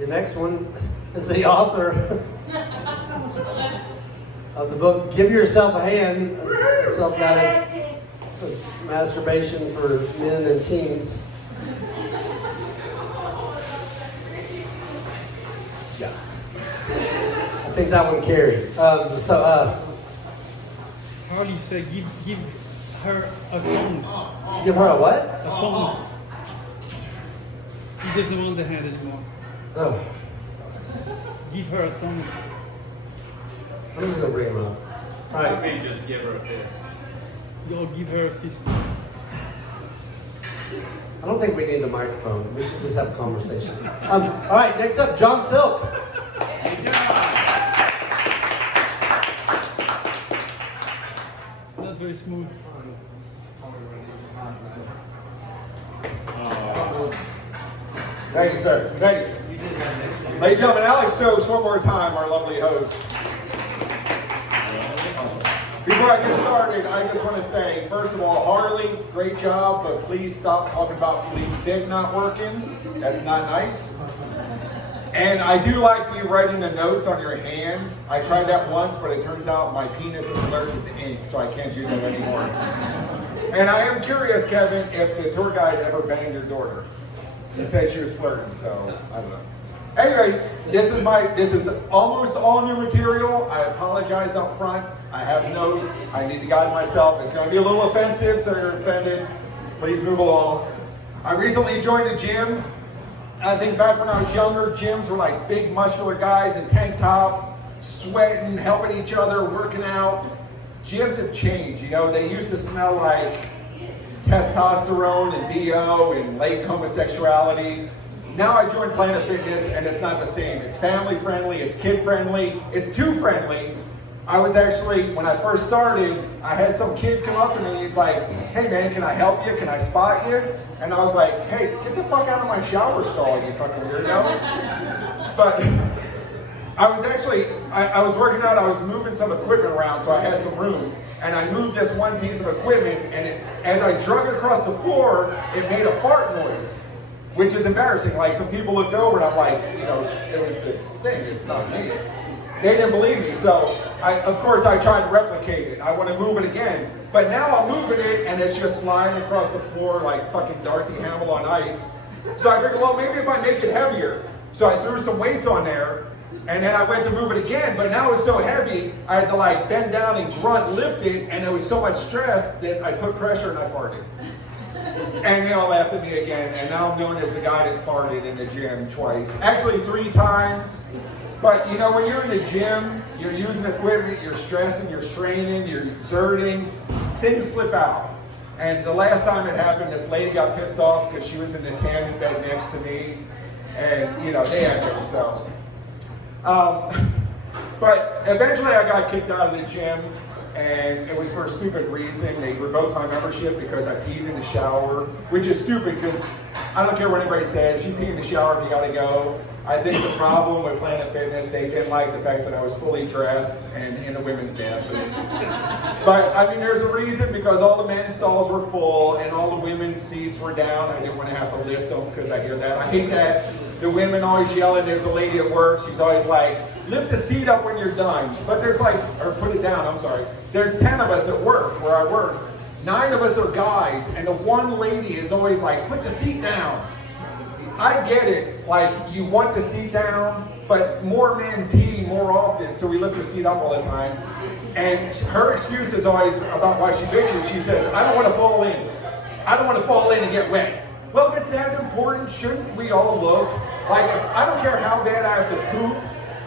Your next one is the author of the book, Give Yourself a Hand, Self-Guided Masturbation for Men and Teens. Yeah. I think that one carried. Harley said, give her a phone. Give her a what? A phone. He doesn't want the hand anymore. Oh. Give her a phone. I'm just going to bring him up. All right. Maybe just give her a fist. You'll give her a fist. I don't think we need the microphone. We should just have conversations. All right, next up, John Cylc. Not very smooth. Thank you, sir. Thank you. Ladies and gentlemen, Alex Stokes, one more time, our lovely host. Awesome. Before I get started, I just want to say, first of all, Harley, great job, but please stop talking about Philippe's dick not working. That's not nice. And I do like you writing the notes on your hand. I tried that once, but it turns out my penis is allergic to ink, so I can't do that anymore. And I am curious, Kevin, if the tour guide ever banged your daughter. He said she was flirting, so I don't know. Anyway, this is almost all new material. I apologize up front. I have notes. I need to guide myself. It's going to be a little offensive, so you're offended. Please move along. I recently joined a gym. I think back when I was younger, gyms were like big muscular guys in tank tops, sweating, helping each other, working out. Gyms have changed. You know, they used to smell like testosterone and BO and latent homosexuality. Now I joined Planet Fitness and it's not the same. It's family friendly, it's kid friendly, it's too friendly. I was actually, when I first started, I had some kid come up to me and he's like, hey man, can I help you? Can I spot you? And I was like, hey, get the fuck out of my shower stall, you fucking weirdo. But I was actually, I was working out, I was moving some equipment around, so I had some room. And I moved this one piece of equipment, and as I drug it across the floor, it made a fart noise, which is embarrassing. Like, some people looked over, and I'm like, you know, it was the thing, it's not me. They didn't believe me, so of course I tried to replicate it. I want to move it again. But now I'm moving it, and it's just sliding across the floor like fucking Dorothy Hamill on ice. So I figured, well, maybe if I make it heavier. So I threw some weights on there, and then I went to move it again, but now it was so heavy, I had to like bend down and grunt lift it, and there was so much stress that I put pressure and I farted. And they all laughed at me again, and now I'm known as the guy that farted in the gym twice. Actually 3 times. But you know, when you're in the gym, you're using equipment, you're stressing, you're straining, you're exerting, things slip out. And the last time it happened, this lady got pissed off because she was in the tandem bed next to me, and you know, they had to, so. But eventually I got kicked out of the gym, and it was for a stupid reason. They revoked my membership because I peed in the shower, which is stupid because I don't care what anybody says, you pee in the shower if you gotta go. I think the problem with Planet Fitness, they didn't like the fact that I was fully dressed and in a women's bathroom. But I mean, there's a reason, because all the men's stalls were full and all the women's seats were down. I didn't want to have to lift them because I hear that. I hate that the women always yelling. There's a lady at work, she's always like, lift the seat up when you're done. But there's like, or put it down, I'm sorry. There's 10 of us at work, where I work. 9 of us are guys, and the one lady is always like, put the seat down. I get it, like you want the seat down, but more men pee more often, so we lift the seat up all the time. And her excuse is always about why she bitches. She says, I don't want to fall in. I don't want to fall in and get wet. Well, if it's that important, shouldn't we all look? Like, I don't care how bad I have to poop.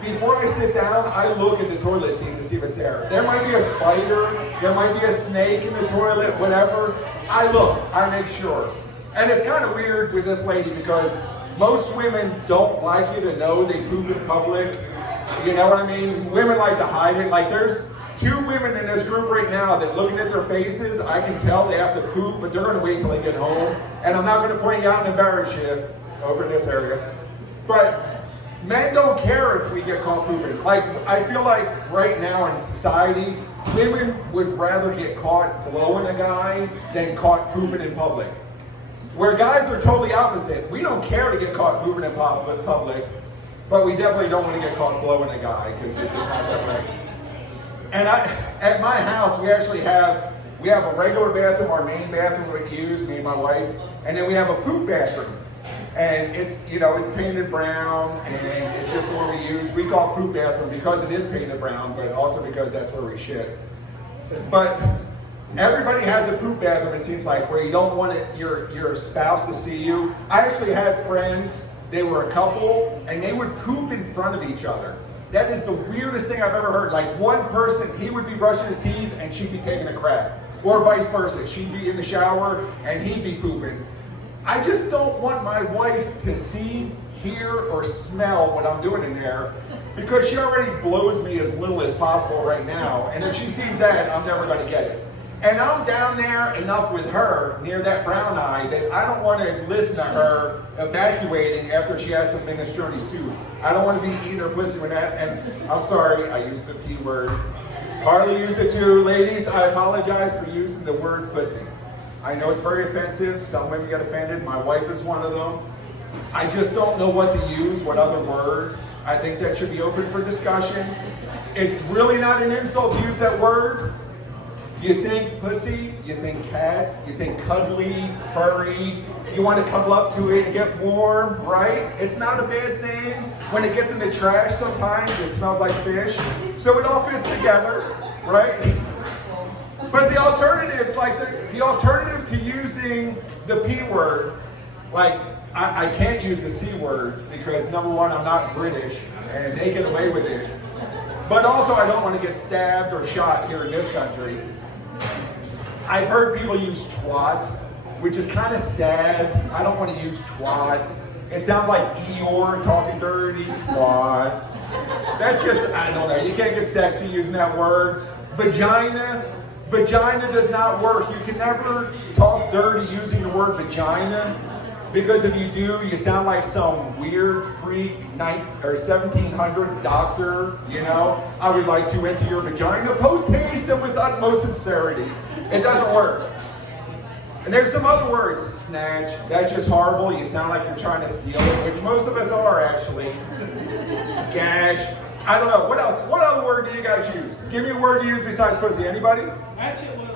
Before I sit down, I look at the toilet seat to see if it's there. There might be a spider, there might be a snake in the toilet, whatever. I look, I make sure. And it's kind of weird with this lady because most women don't like you to know they poop in public. You know what I mean? Women like to hide it. Like, there's 2 women in this group right now that, looking at their faces, I can tell they have to poop, but they're going to wait till they get home. And I'm not going to point you out and embarrass you over in this area. But men don't care if we get caught pooping. Like, I feel like right now in society, women would rather get caught blowing a guy than caught pooping in public. Where guys are totally opposite. We don't care to get caught pooping in public. But we definitely don't want to get caught blowing a guy because it's not that way. And at my house, we actually have a regular bathroom, our main bathroom we use, me and my wife, and then we have a poop bathroom. And it's, it's painted brown, and it's just what we use. We call it poop bathroom because it is painted brown, but also because that's where we shit. But everybody has a poop bathroom, it seems like, where you don't want your spouse to see you. I actually had friends, they were a couple, and they would poop in front of each other. That is the weirdest thing I've ever heard. Like one person, he would be brushing his teeth and she'd be taking a crap. Or vice versa. She'd be in the shower and he'd be pooping. I just don't want my wife to see, hear, or smell what I'm doing in there because she already blows me as little as possible right now. And if she sees that, I'm never going to get it. And I'm down there enough with her near that brown eye that I don't want to listen to her evacuating after she has some minestrone soup. I don't want to be eating her pussy with that. And I'm sorry, I used the P word. Harley used it too. Ladies, I apologize for using the word pussy. I know it's very offensive. Some women get offended. My wife is one of them. I just don't know what to use, what other word. I think that should be open for discussion. It's really not an insult to use that word. You think pussy, you think cat, you think cuddly, furry, you want to cuddle up to it and get warm, right? It's not a bad thing. When it gets in the trash sometimes, it smells like fish. So it all fits together, right? But the alternatives, like the alternatives to using the P word, like I can't use the C word because number one, I'm not British and they get away with it. But also I don't want to get stabbed or shot here in this country. I've heard people use twat, which is kind of sad. I don't want to use twat. It sounds like Eeyore talking dirty, twat. That's just, I don't know. You can't get sexy using that word. Vagina does not work. You can never talk dirty using the word vagina because if you do, you sound like some weird freak 1700s doctor, I would like to enter your vagina post haste and with utmost sincerity. It doesn't work. And there's some other words, snatch, that's just horrible. You sound like you're trying to steal it, which most of us are actually. Gash, I don't know, what else? What other word do you guys use? Give me a word to use besides pussy, anybody? Hatchet wound.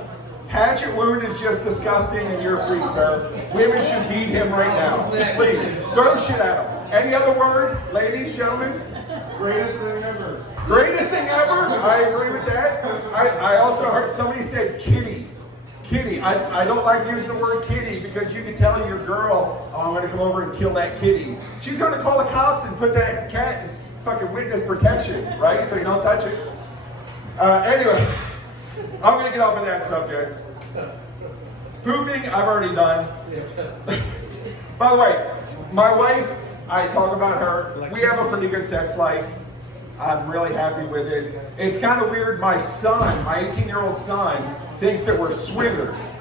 Hatchet wound is just disgusting and you're a freak, sir. Women should beat him right now. Please, throw the shit at him. Any other word, ladies, gentlemen? Greatest thing ever. Greatest thing ever? I agree with that. I also heard somebody said kitty. Kitty. I don't like using the word kitty because you can tell your girl, oh, I'm going to come over and kill that kitty. She's going to call the cops and put that cat in fucking witness protection, right? So you don't touch it. Anyway, I'm going to get off of that subject. Pooping, I've already done. By the way, my wife, I talk about her. We have a pretty good sex life. I'm really happy with it. It's kind of weird. My son, my 18-year-old son, thinks that we're swingers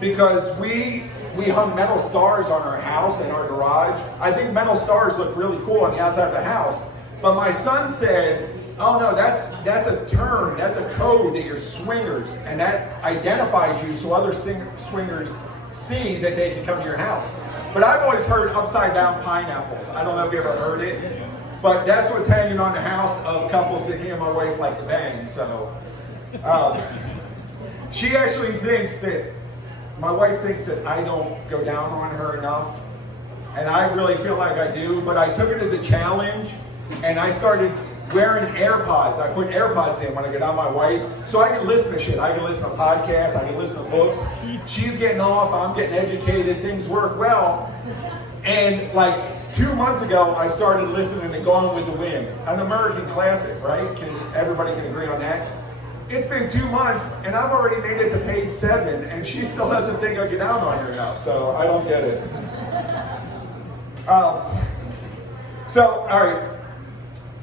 because we hung metal stars on our house and our garage. I think metal stars look really cool on the outside of the house. But my son said, oh no, that's a term, that's a code that you're swingers, and that identifies you so other swingers see that they can come to your house. But I've always heard upside down pineapples. I don't know if you ever heard it, but that's what's hanging on the house of couples that me and my wife like to bang. So she actually thinks that, my wife thinks that I don't go down on her enough, and I really feel like I do, but I took it as a challenge, and I started wearing AirPods. I put AirPods in when I get on my wife, so I can listen to shit. I can listen to podcasts, I can listen to books. She's getting off, I'm getting educated, things work well. And like 2 months ago, I started listening to Gone with the Wind, an American classic, right? Everybody can agree on that? It's been 2 months, and I've already made it to page 7, and she still doesn't think I get down on her enough, so I don't get it. So, all right.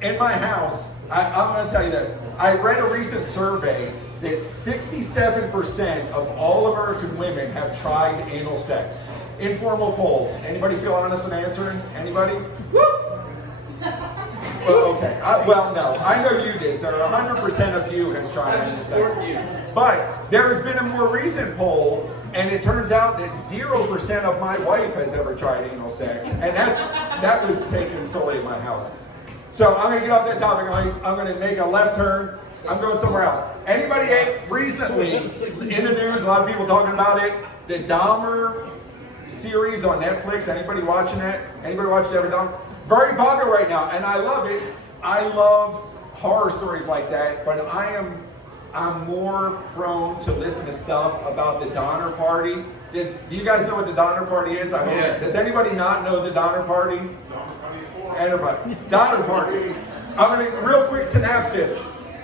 In my house, I'm going to tell you this. I read a recent survey that 67% of all American women have tried anal sex. Informal poll. Anybody feel honest in answering? Anybody? Woo! Well, okay. Well, no. I know you did, sir. 100% of you has tried anal sex. But there has been a more recent poll, and it turns out that 0% of my wife has ever tried anal sex, and that was taken solely at my house. So I'm gonna get off that topic. I'm gonna make a left turn. I'm going somewhere else. Anybody recently in the news? A lot of people talking about it. The Dahmer series on Netflix. Anybody watching that? Anybody watching every Dahmer? Very popular right now, and I love it. I love horror stories like that, but I'm more prone to listen to stuff about the Donner Party. Do you guys know what the Donner Party is? I hope. Yes. Does anybody not know the Donner Party? Everybody. Donner Party. I'm going to, real quick synopsis.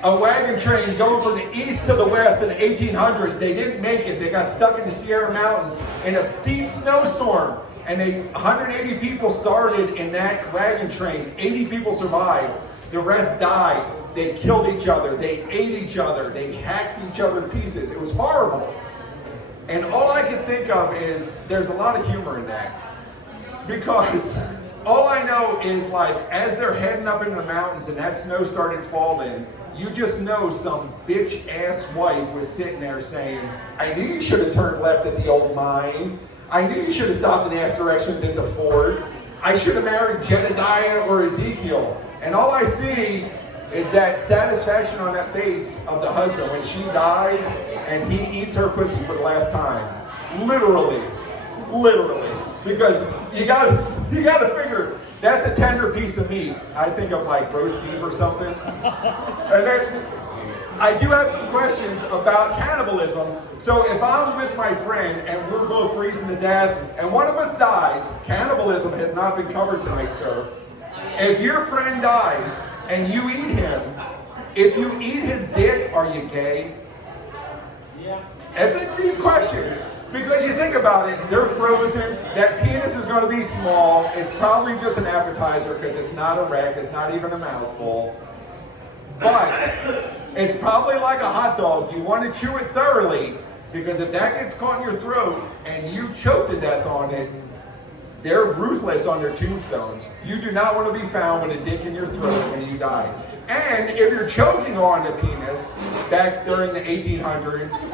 A wagon train going from the east to the west in the 1800s. They didn't make it. They got stuck in the Sierra Mountains in a deep snowstorm. And 180 people started in that wagon train. 80 people survived. The rest died. They killed each other. They ate each other. They hacked each other to pieces. It was horrible. And all I can think of is there's a lot of humor in that. Because all I know is, like, as they're heading up into the mountains and that snow started falling, you just know some bitch ass wife was sitting there saying, I knew you should have turned left at the old mine. I knew you should have stopped and asked directions at the fort. I should have married Jedediah or Ezekiel. And all I see is that satisfaction on that face of the husband when she died and he eats her pussy for the last time. Literally. Because you gotta figure, that's a tender piece of meat. I think of like roast beef or something. And then I do have some questions about cannibalism. So if I'm with my friend and we're both freezing to death and one of us dies, cannibalism has not been covered tonight, sir. If your friend dies and you eat him, if you eat his dick, are you gay? Yeah. It's a deep question. Because you think about it, they're frozen, that penis is going to be small, it's probably just an appetizer because it's not a wreck, it's not even a mouthful. But it's probably like a hot dog, you want to chew it thoroughly, because if that gets caught in your throat and you choke to death on it, they're ruthless on their tombstones. You do not want to be found with a dick in your throat when you die. And if you're choking on a penis back during the 1800s,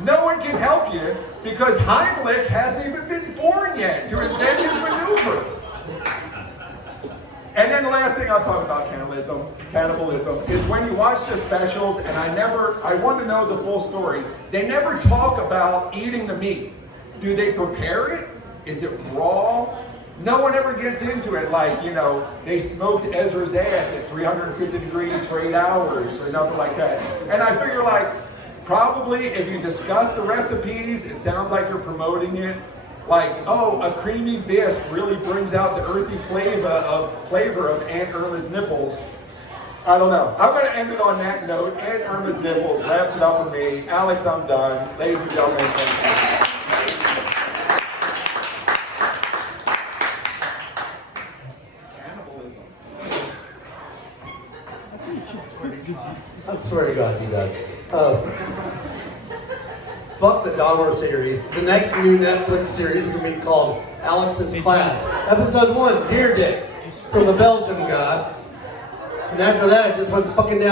no one can help you because Heimlich hasn't even been born yet to invent his maneuver. And then the last thing I'll talk about cannibalism, is when you watch the specials, and I want to know the full story. They never talk about eating the meat. Do they prepare it? Is it raw? No one ever gets into it like, they smoked Ezra's ass at 350 degrees for 8 hours or nothing like that. And I figure probably if you discuss the recipes, it sounds like you're promoting it. Like, a creamy bisque really brings out the earthy flavor of Aunt Irma's nipples. I don't know. I'm going to end it on that note. Aunt Irma's nipples wraps it up for me. Alex, I'm done. Ladies and gentlemen, thank you. I swear to God, he does. Fuck the Dahmer series. The next new Netflix series is going to be called Alex's Class. Episode 1, Deer Dicks, from the Belgian guy. And after that, it just went fucking down.